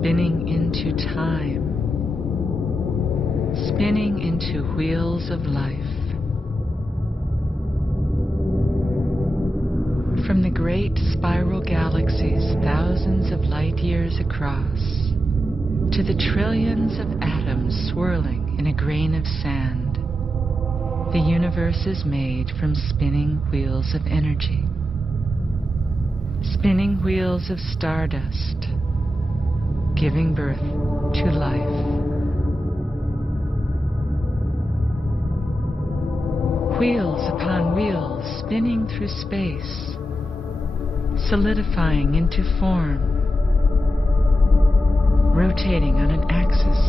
spinning into time, spinning into wheels of life. From the great spiral galaxies thousands of light years across, to the trillions of atoms swirling in a grain of sand, the universe is made from spinning wheels of energy. Spinning wheels of stardust, giving birth to life. Wheels upon wheels spinning through space, solidifying into form, rotating on an axis,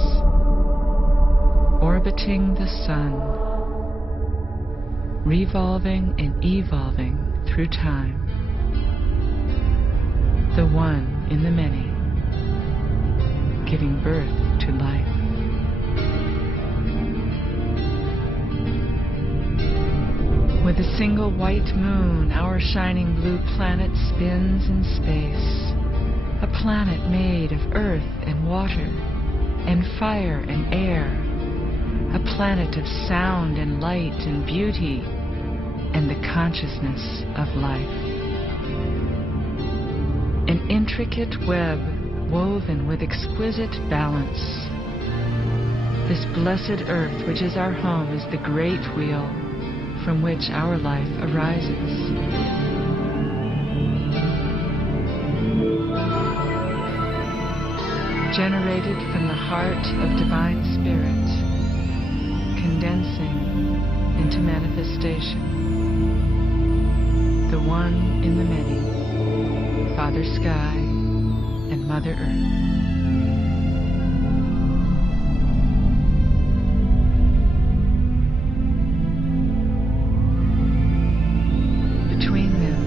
orbiting the sun, revolving and evolving through time. The one in the many, giving birth to life. With a single white moon, our shining blue planet spins in space. A planet made of earth and water, and fire and air. A planet of sound and light and beauty, and the consciousness of life. An intricate web woven with exquisite balance. This blessed earth, which is our home, is the great wheel from which our life arises. Generated from the heart of Divine Spirit, condensing into manifestation. The one in the many, Father Sky and Mother Earth. Between them,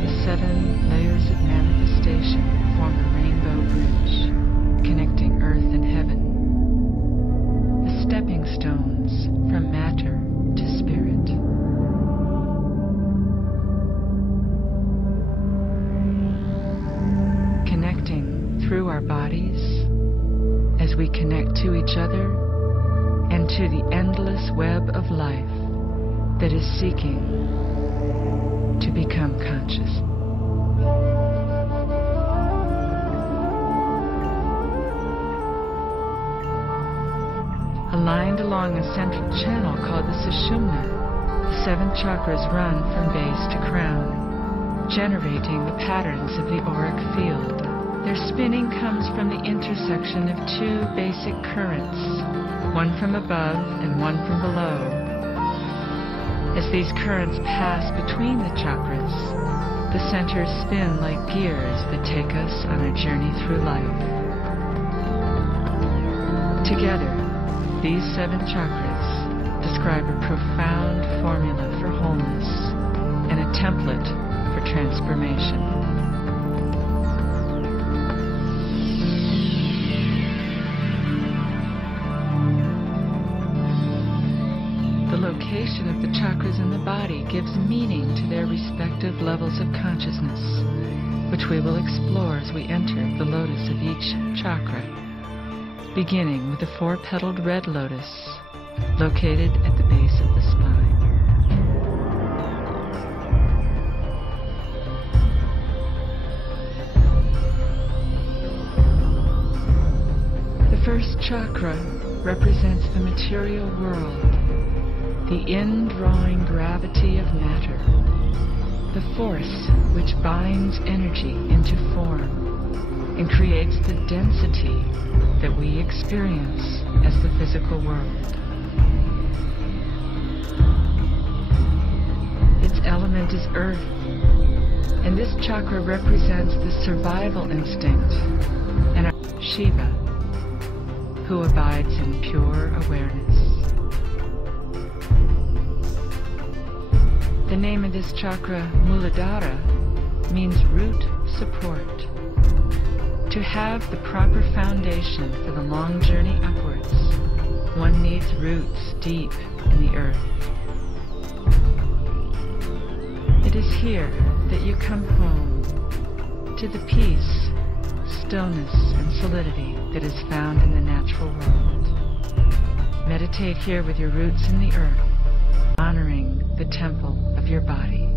the 7 layers of manifestation form a rainbow bridge, connecting earth and heaven. The stepping stones from matter to spirit. Connecting through our bodies as we connect to each other and to the endless web of life that is seeking to become conscious. Aligned along a central channel called the Sushumna, the 7 chakras run from base to crown, generating the patterns of the auric field. Their spinning comes from the intersection of 2 basic currents, one from above and one from below. As these currents pass between the chakras, the centers spin like gears that take us on a journey through life. Together, these 7 chakras describe a profound formula for wholeness and a template for transformation. The location of the chakras in the body gives meaning to their respective levels of consciousness, which we will explore as we enter the lotus of each chakra, beginning with the 4-petaled red lotus, located at the base of the spine. The first chakra represents the material world, the indrawing gravity of matter, the force which binds energy into form and creates the density that we experience as the physical world. Its element is earth, and this chakra represents the survival instinct and our Shiva, who abides in pure awareness. The name of this chakra, Muladhara, means root support. To have the proper foundation for the long journey upwards, one needs roots deep in the earth. It is here that you come home to the peace, stillness and solidity that is found in the natural world. Meditate here with your roots in the earth, honoring the temple of your body.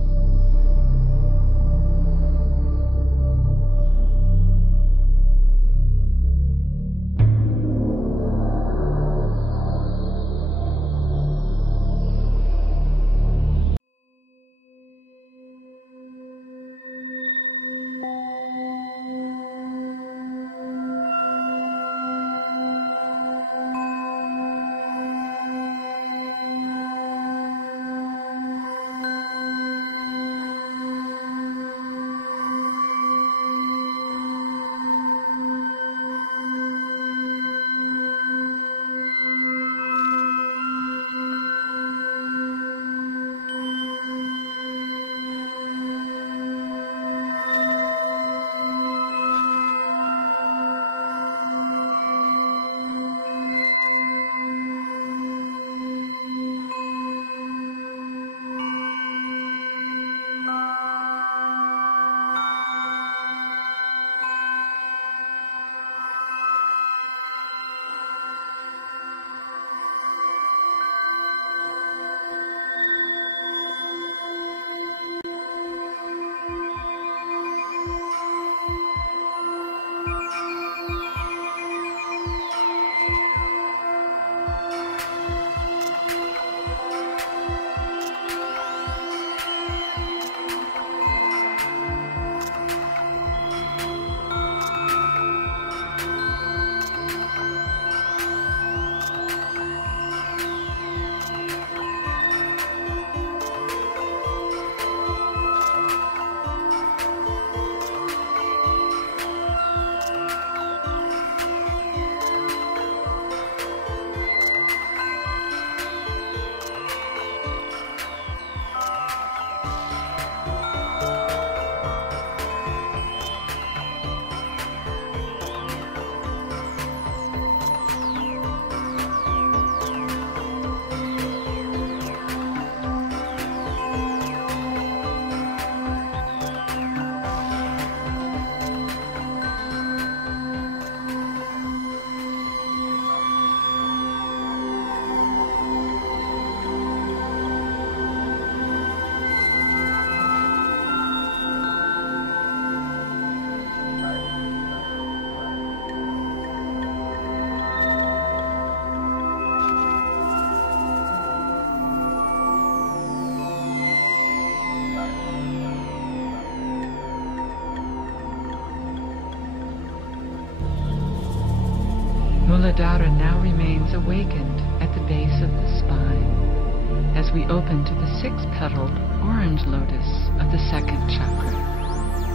Muladhara now remains awakened at the base of the spine as we open to the six-petaled orange lotus of the second chakra,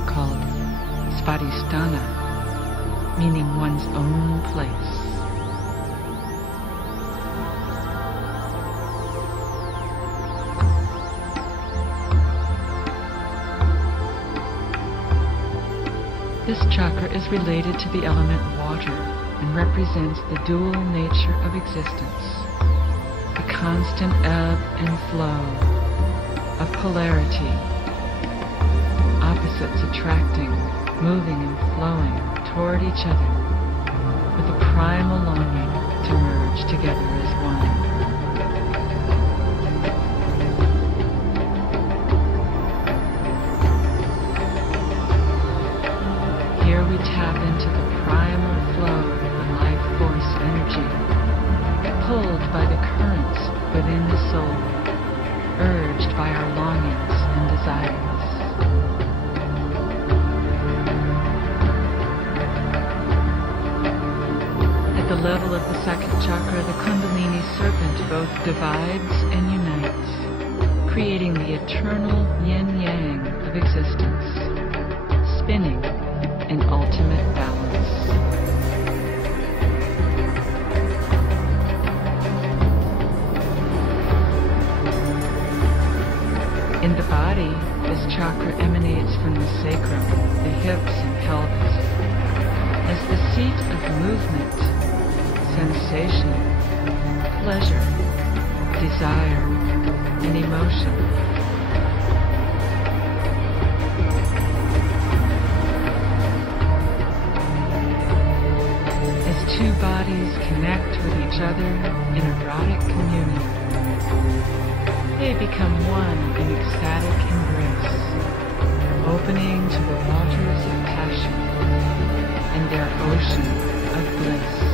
called Svadhisthana, meaning one's own place. This chakra is related to the element water and represents the dual nature of existence, the constant ebb and flow of polarity, opposites attracting, moving and flowing toward each other, with a primal longing to merge together as one. Here we tap into the primal flow of life force energy, pulled by the currents within the soul, urged by our longings and desires. At the level of the second chakra, the Kundalini serpent both divides and unites, creating the eternal yin-yang of existence, spinning in ultimate balance. In the body, this chakra emanates from the sacrum, the hips and pelvis, as the seat of movement, sensation, pleasure, desire, and emotion. two bodies connect with each other in erotic communion. They become one in ecstatic embrace, opening to the waters of passion and their ocean of bliss.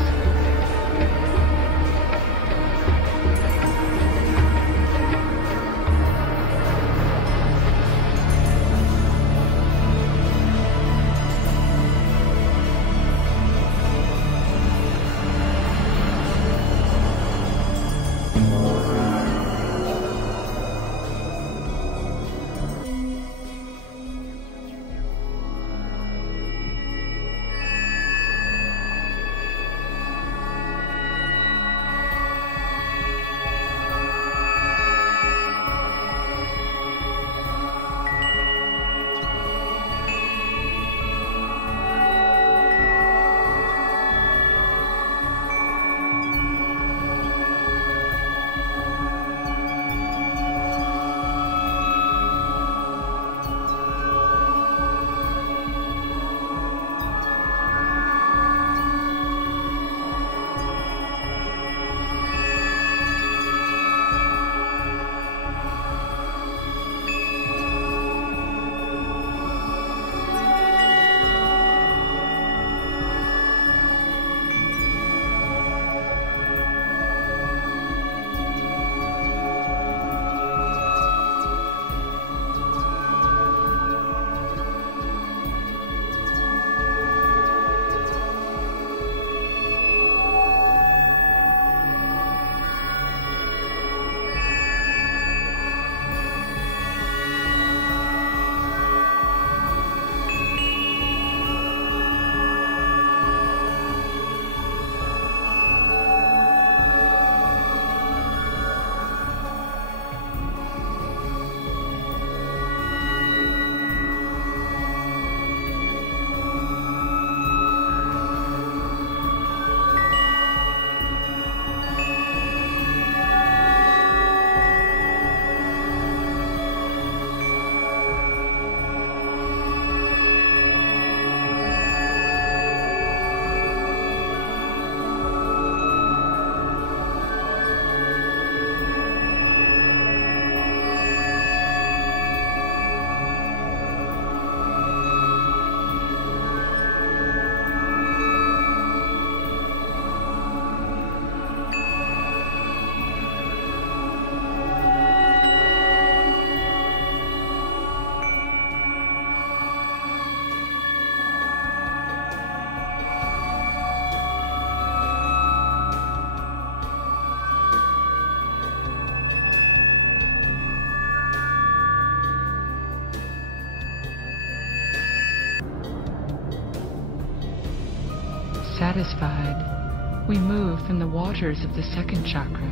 Satisfied, we move from the waters of the second chakra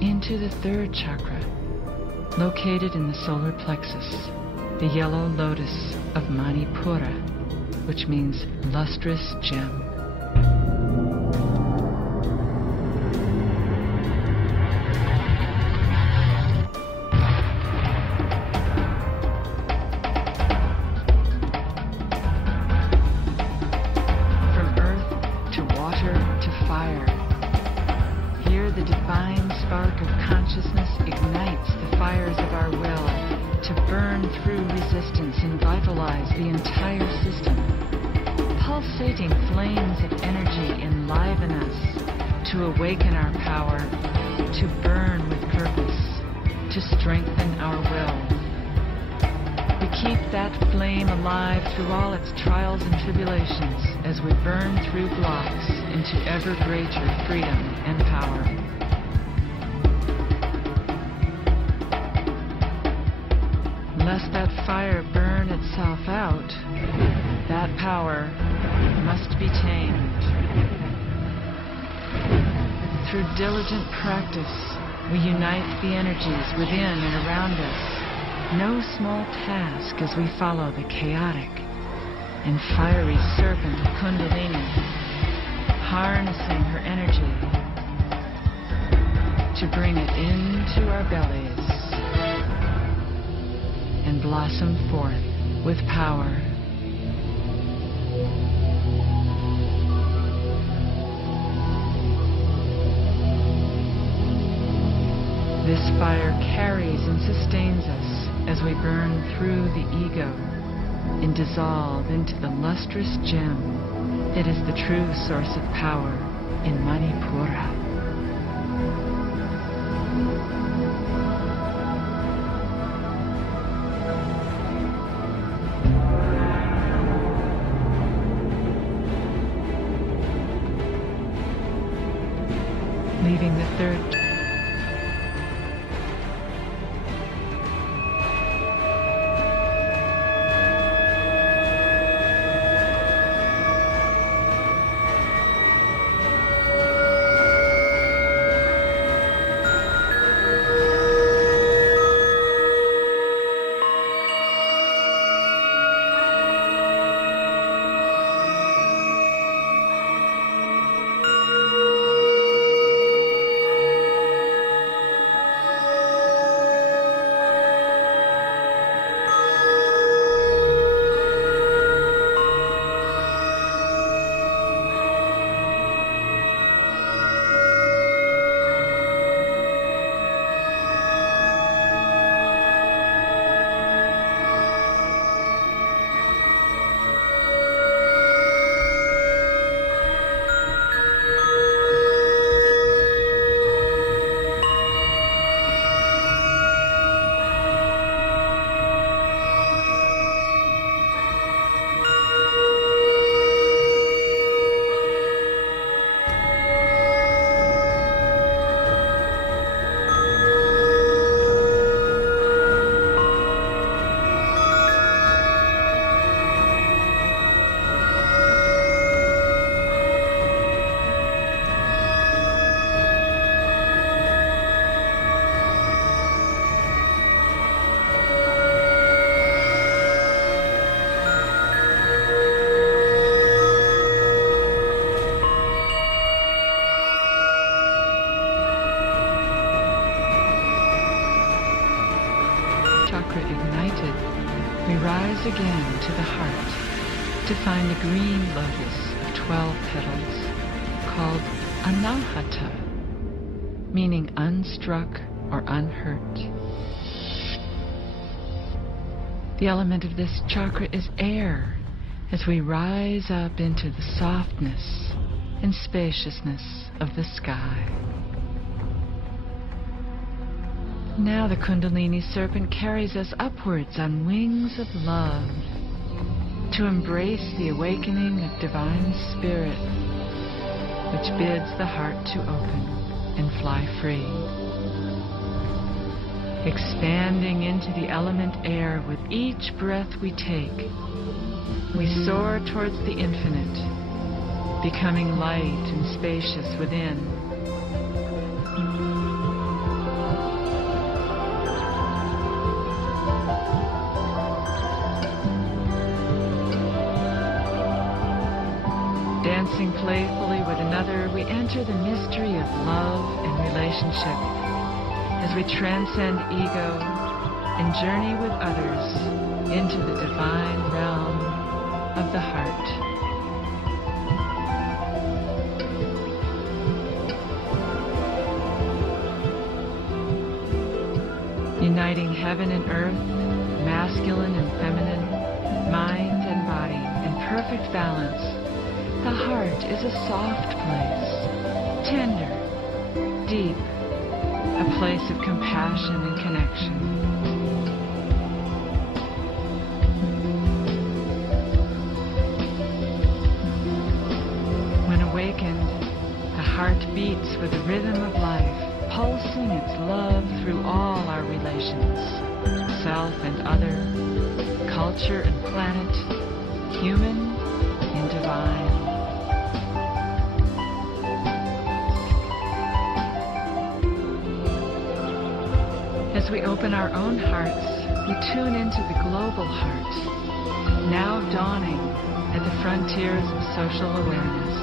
into the third chakra, located in the solar plexus, the yellow lotus of Manipura, which means lustrous gem. To awaken our power, to burn with purpose, to strengthen our will. We keep that flame alive through all its trials and tribulations as we burn through blocks into ever greater freedom and power. Lest that fire burn itself out, that power must be tamed. Through diligent practice, we unite the energies within and around us. No small task as we follow the chaotic and fiery serpent of Kundalini, harnessing her energy to bring it into our bellies and blossom forth with power. fire carries and sustains us as we burn through the ego and dissolve into the lustrous gem that is the true source of power in Manipura. Leaving the third chakra ignited, we rise again to the heart to find the green lotus of 12 petals called Anahata, meaning unstruck or unhurt. The element of this chakra is air as we rise up into the softness and spaciousness of the sky. Now the Kundalini serpent carries us upwards on wings of love to embrace the awakening of divine spirit, which bids the heart to open and fly free. Expanding into the element air with each breath we take, we soar towards the infinite, becoming light and spacious within. Dancing playfully with another, we enter the mystery of love and relationship as we transcend ego and journey with others into the divine realm of the heart. Uniting heaven and earth, masculine and feminine, mind and body in perfect balance, the heart is a soft place, tender, deep, a place of compassion and connection. When awakened, the heart beats with the rhythm of life, pulsing its love through all our relations, self and other, culture and planet, human and divine. As we open our own hearts, we tune into the global heart, now dawning at the frontiers of social awareness.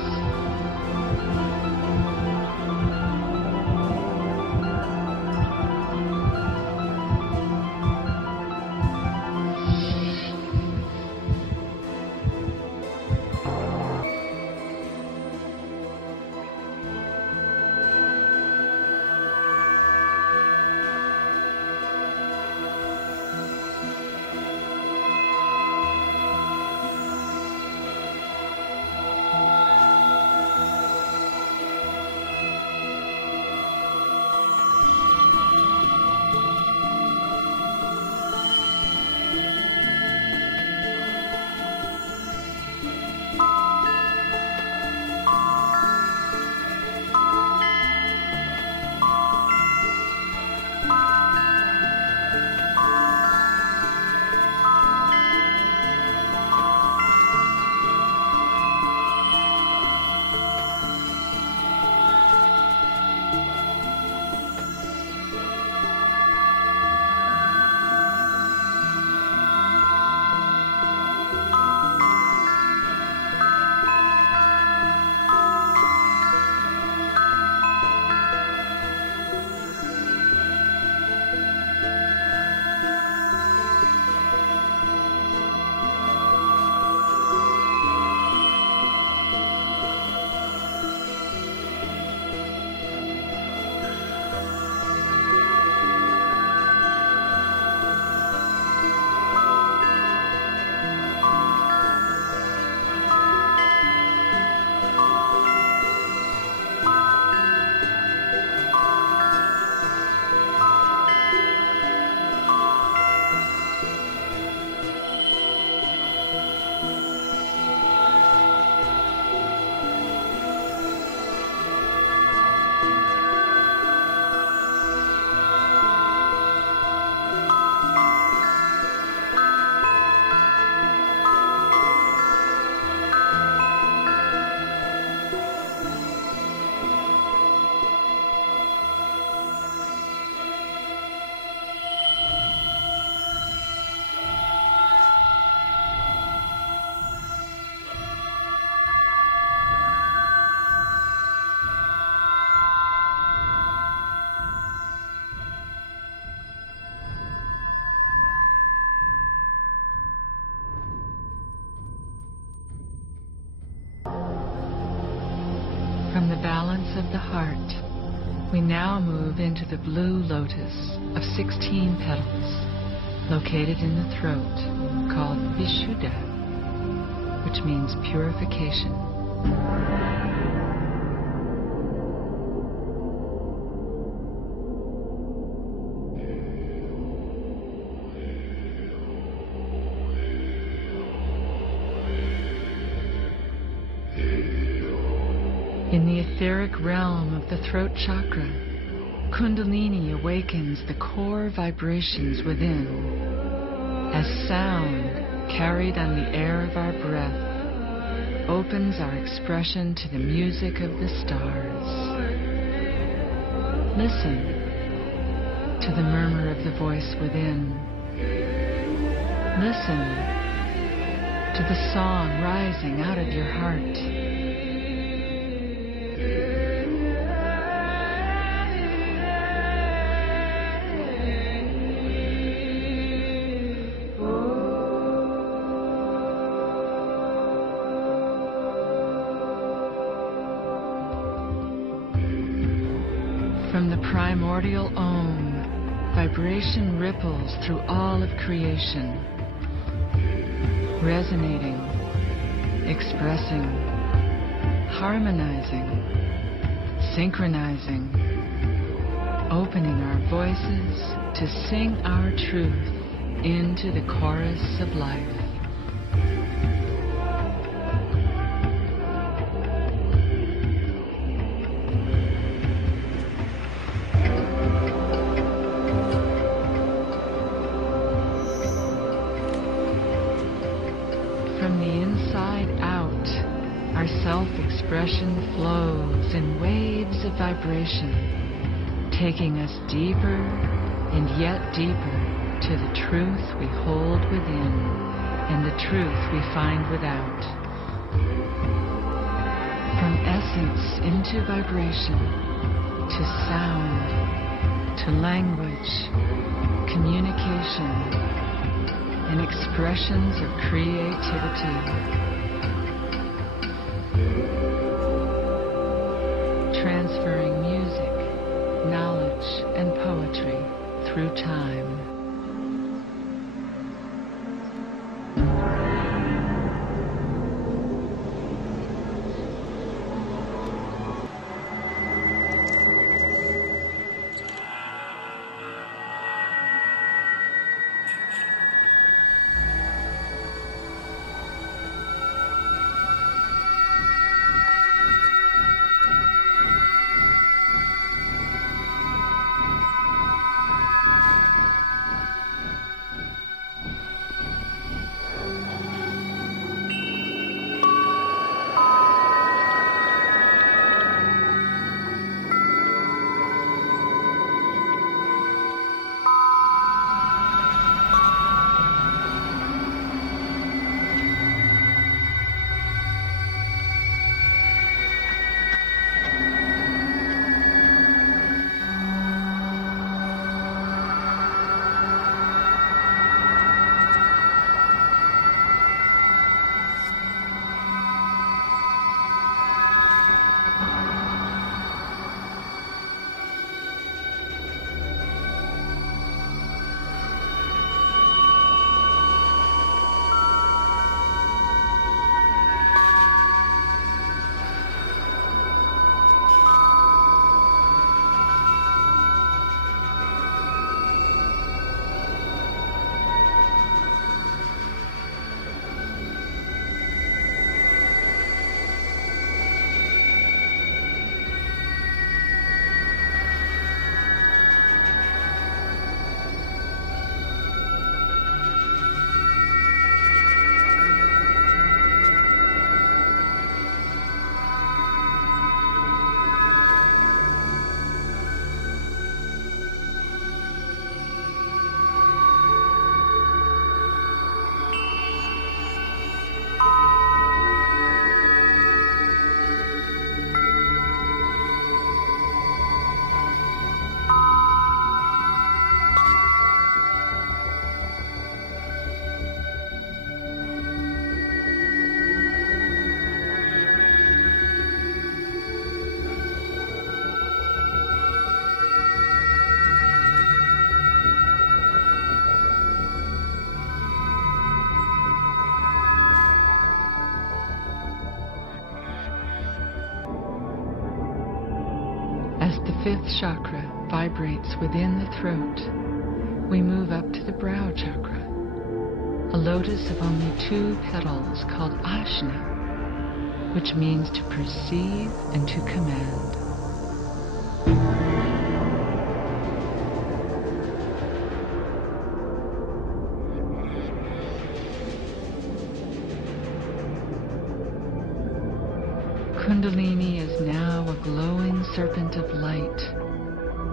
From the balance of the heart, we now move into the blue lotus of 16 petals, located in the throat, called Vishuddha, which means purification. In the etheric realm of the throat chakra, Kundalini awakens the core vibrations within, as sound carried on the air of our breath opens our expression to the music of the stars. Listen to the murmur of the voice within. Listen to the song rising out of your heart. From the primordial Om, vibration ripples through all of creation, resonating, expressing, harmonizing, synchronizing, opening our voices to sing our truth into the chorus of life. From the inside out, our self-expression flows in waves of vibration, taking us deeper and yet deeper to the truth we hold within and the truth we find without. From essence into vibration, to sound, to language, communication, and expressions of creativity. Transferring music, knowledge, and poetry through time. fifth chakra vibrates within the throat, we move up to the brow chakra, a lotus of only 2 petals called Ajna, which means to perceive and to command. Kundalini is now a glowing serpent of light,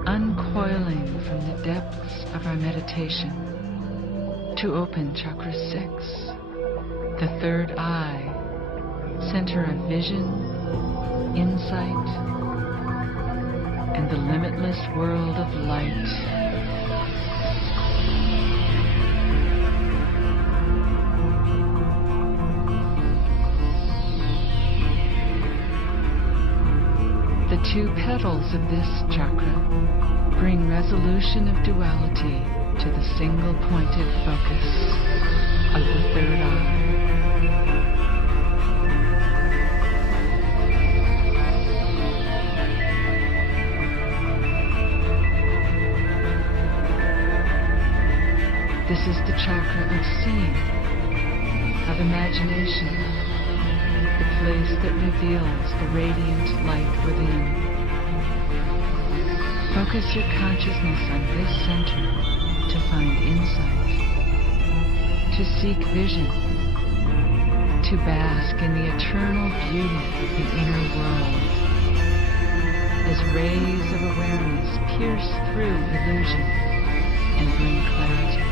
uncoiling from the depths of our meditation to open chakra 6, the third eye, center of vision, insight, and the limitless world of light. The 2 petals of this chakra bring resolution of duality to the single-pointed focus of the third eye. This is the chakra of seeing, of imagination, the place that reveals the radiant light within. Focus your consciousness on this center to find insight, to seek vision, to bask in the eternal beauty of the inner world, as rays of awareness pierce through illusion and bring clarity.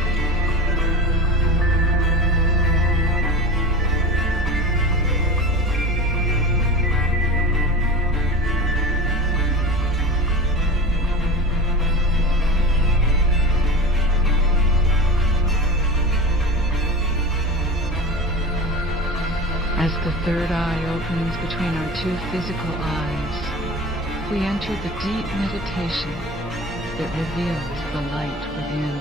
As the third eye opens between our 2 physical eyes, we enter the deep meditation that reveals the light within.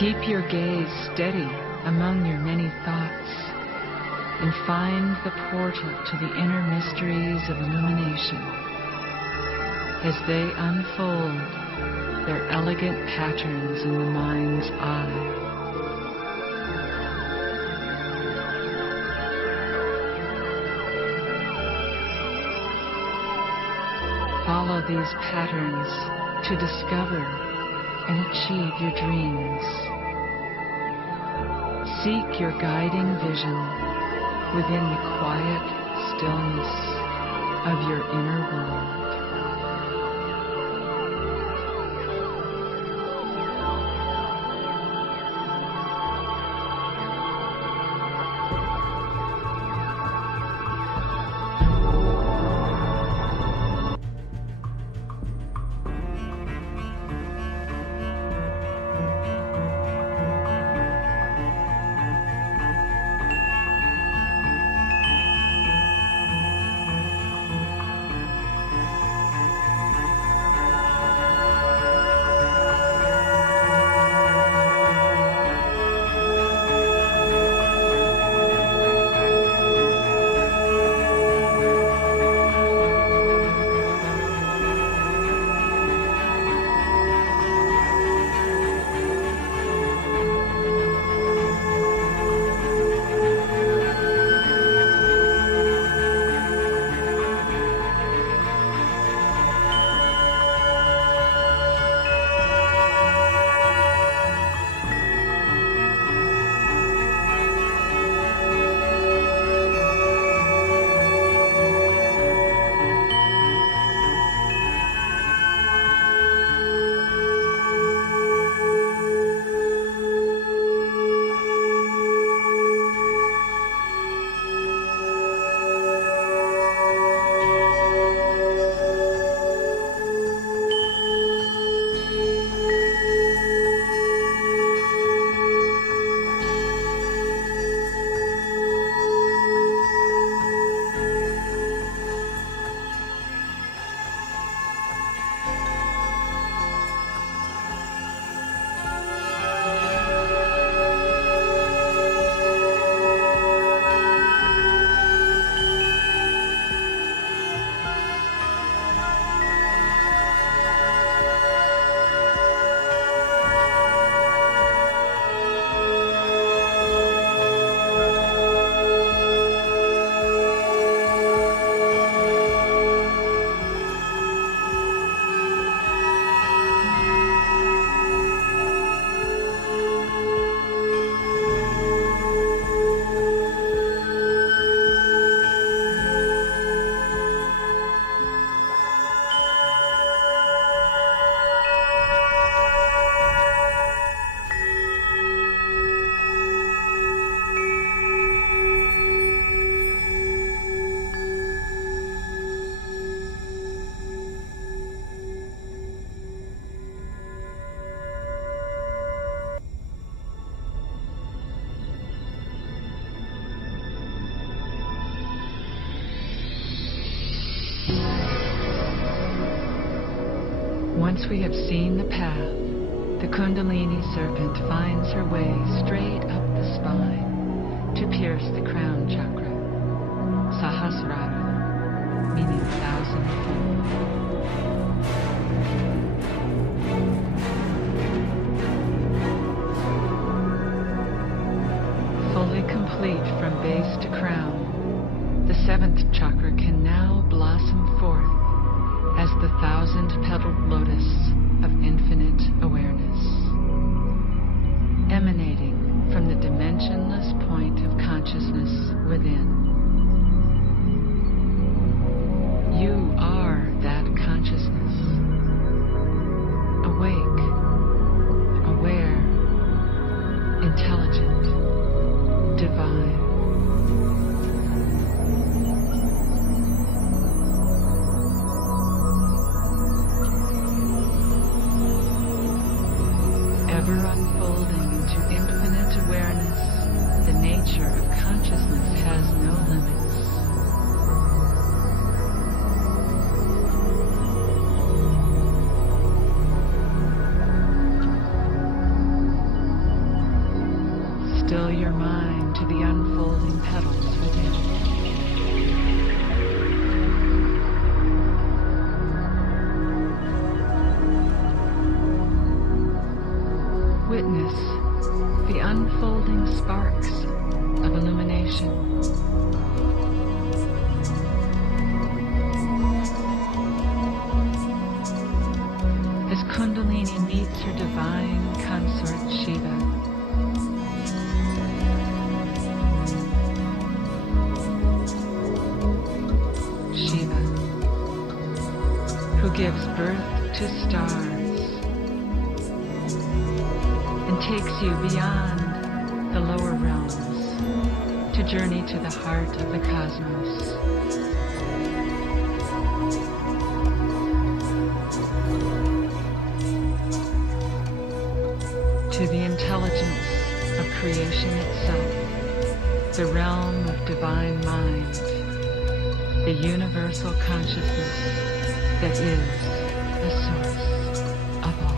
Keep your gaze steady among your many thoughts and find the portal to the inner mysteries of illumination as they unfold their elegant patterns in the mind's eye. Follow these patterns to discover and achieve your dreams. Seek your guiding vision within the quiet stillness of your inner world. Once we have seen the path, the Kundalini serpent finds her way straight up the spine to pierce the crown chakra, Sahasrara, meaning thousandfold. Fully complete from base to crown, the seventh chakra can now blossom forth as the thousand-petaled lotus of infinite awareness, emanating from the dimensionless point of consciousness within. You are that consciousness, awake, aware, intelligent, divine. Ever unfolding into infinite awareness, the nature of consciousness has no limits. Still your mind to the unfolding petals within. Witness the unfolding sparks of illumination. As Kundalini meets her divine consort Shiva, Shiva, who gives birth to stars and takes you beyond the lower realms to journey to the heart of the cosmos. To the intelligence of creation itself, the realm of divine mind, the universal consciousness that is the source of all.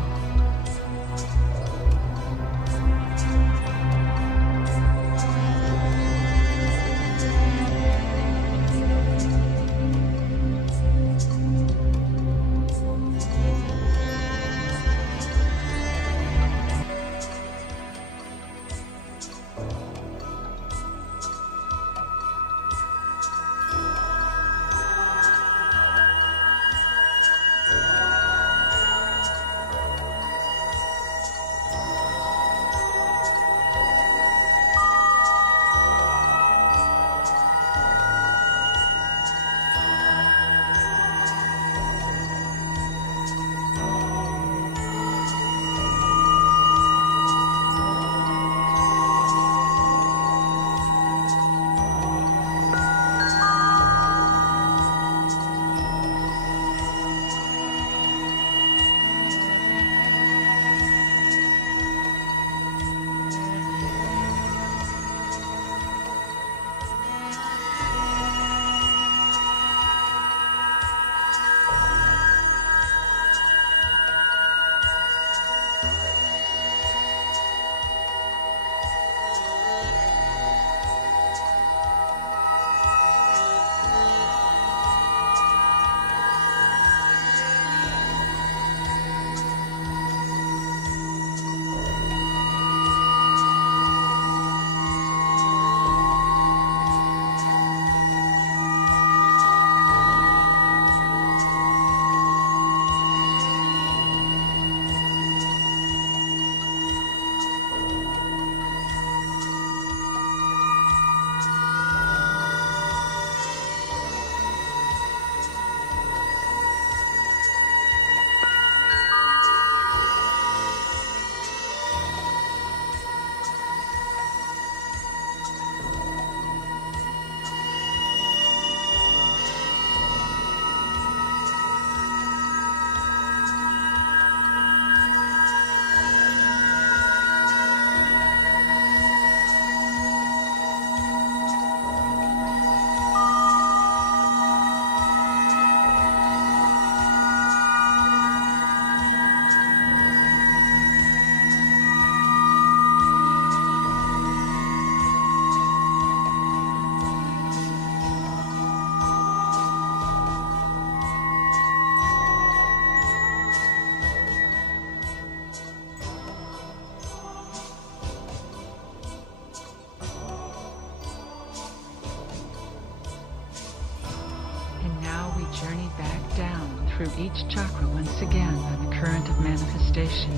through each chakra once again on the current of manifestation,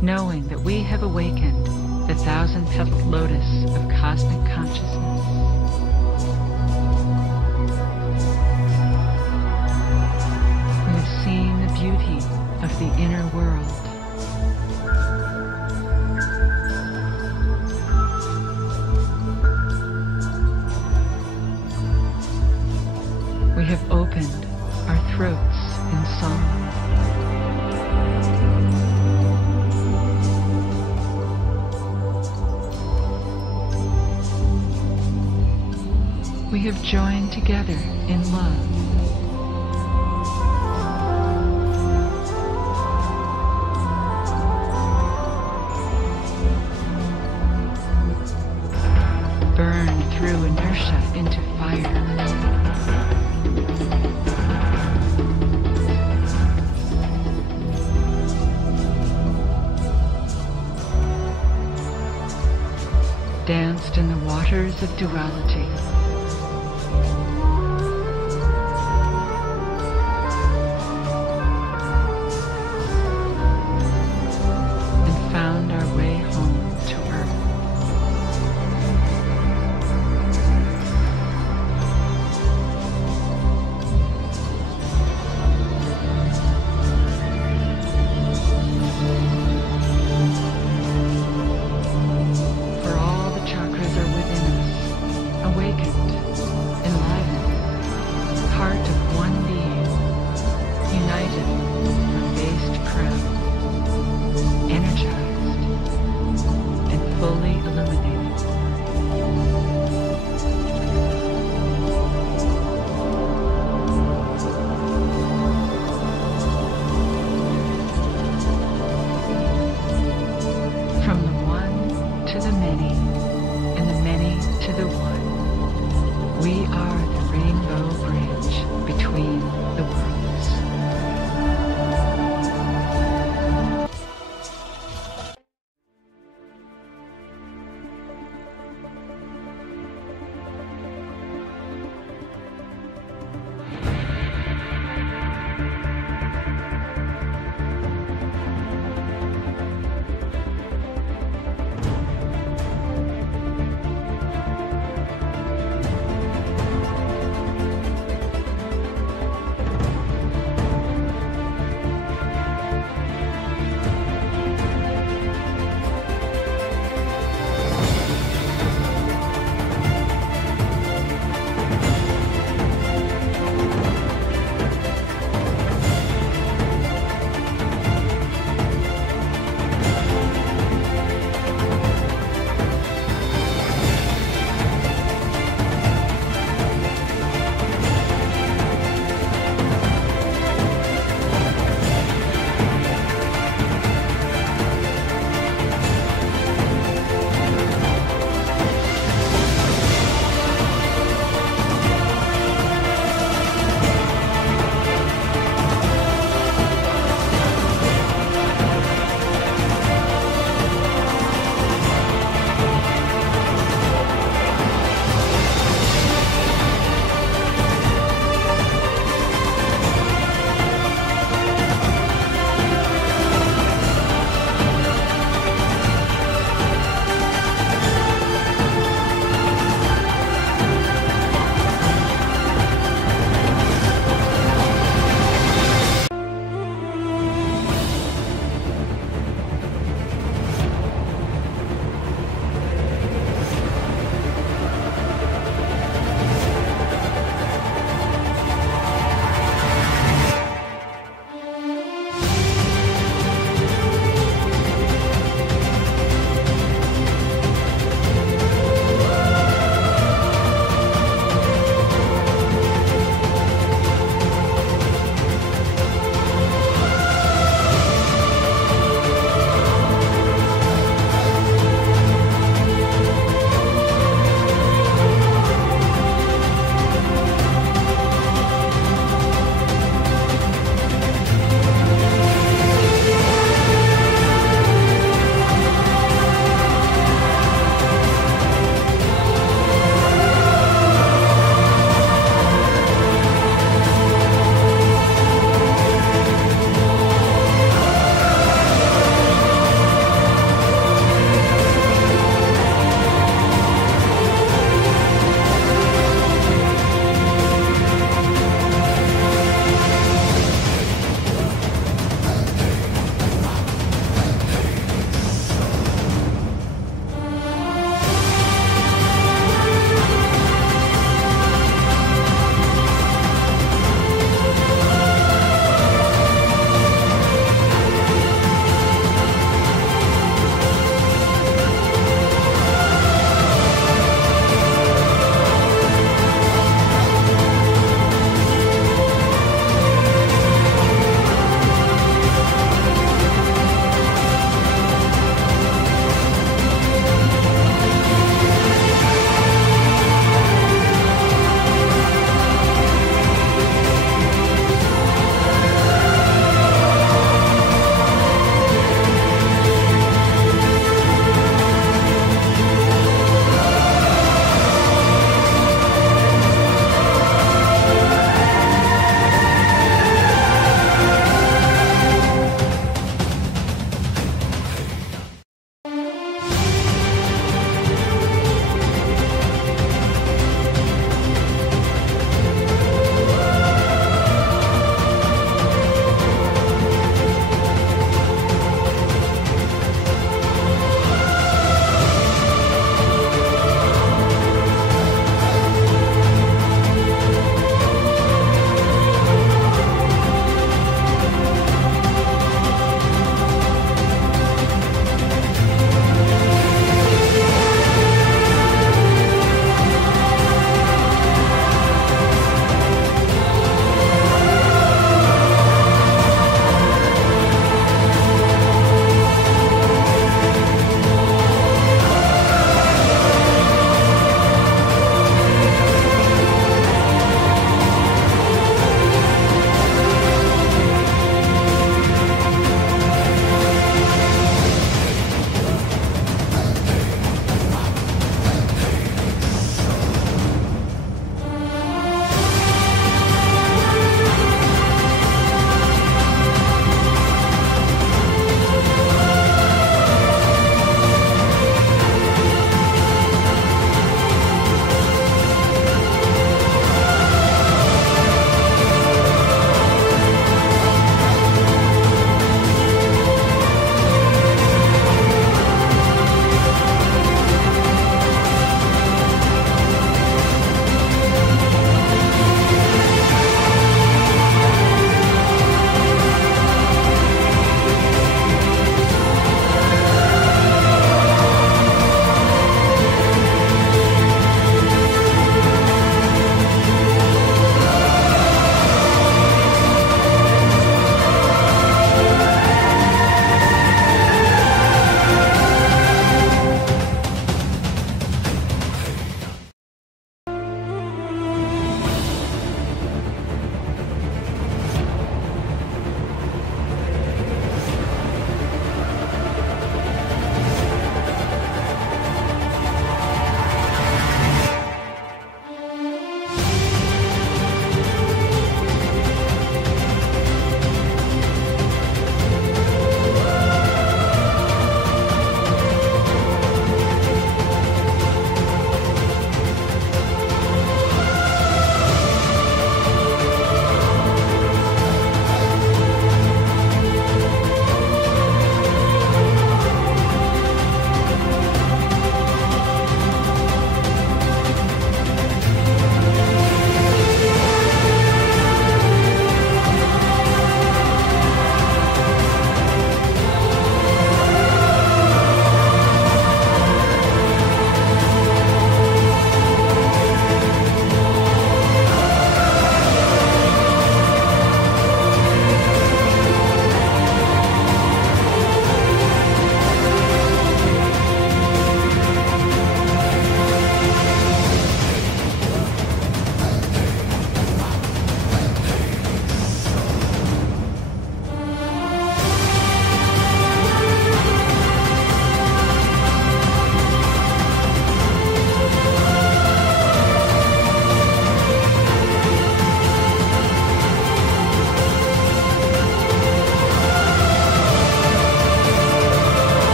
knowing that we have awakened the thousand-petaled lotus of cosmic consciousness. We have seen the beauty of the inner world. We have opened our throats in song. We have joined together in love. Burned through inertia into fire. Danced in the waters of duality.